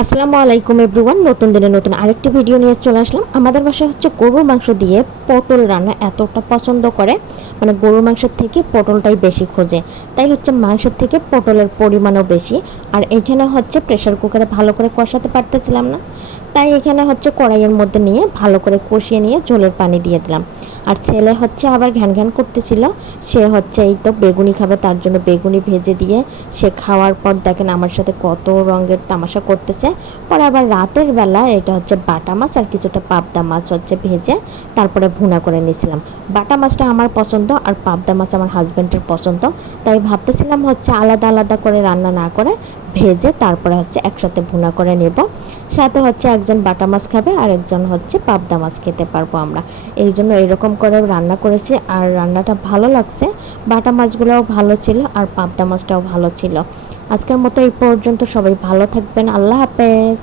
আসসালামু আলাইকুম এভরিওয়ান, নতুন দিনে নতুন আরেকটি ভিডিও নিয়ে চলে আসলাম। আমাদের বাসায় হচ্ছে গরুর মাংস দিয়ে পটল রান্না এতটা পছন্দ করে, মানে গরুর মাংসের থেকে পটলটাই বেশি খোঁজে। তাই হচ্ছে মাংসের থেকে পটলের পরিমাণও বেশি। আর এখানে হচ্ছে প্রেশার কুকারে ভালো করে কষাতে পারতেছিলাম না, তাই এখানে হচ্ছে কড়াইয়ের মধ্যে নিয়ে ভালো করে কষিয়ে নিয়ে ঝোলের পানি দিয়ে দিলাম। আর ছেলে হচ্ছে আবার ঘ্যান ঘ্যান করতেছিল, সে হচ্ছে এই তো বেগুনি খাবে, তার জন্য বেগুনি ভেজে দিয়ে সে খাওয়ার পর দেখেন আমার সাথে কত রঙের তামাশা করতেছে। পরে আবার রাতের বেলা এটা হচ্ছে বাটা মাছ আর কিছুটা পাবদা মাছ হচ্ছে ভেজে তারপরে ভুনা করে নিয়েছিলাম। বাটা মাছটা আমার পছন্দ আর পাবদা মাছ আমার হাজব্যান্ডের পছন্দ, তাই ভাবতেছিলাম হচ্ছে আলাদা আলাদা করে রান্না না করে ভেজে তারপরে হচ্ছে একসাথে ভুনা করে নেব। সাথে হচ্ছে একজন বাটা মাছ খাবে আর একজন হচ্ছে পাবদা মাছ খেতে পারবো আমরা, এই জন্য এইরকম করে রান্না করেছি। আর রান্নাটা ভালো লাগছে, বাটা মাছগুলোও ভালো ছিল আর পাবদা মাছটাও ভালো ছিল। আজকের মতো এই পর্যন্ত, সবাই ভালো থাকবেন, আল্লাহ হাফেজ।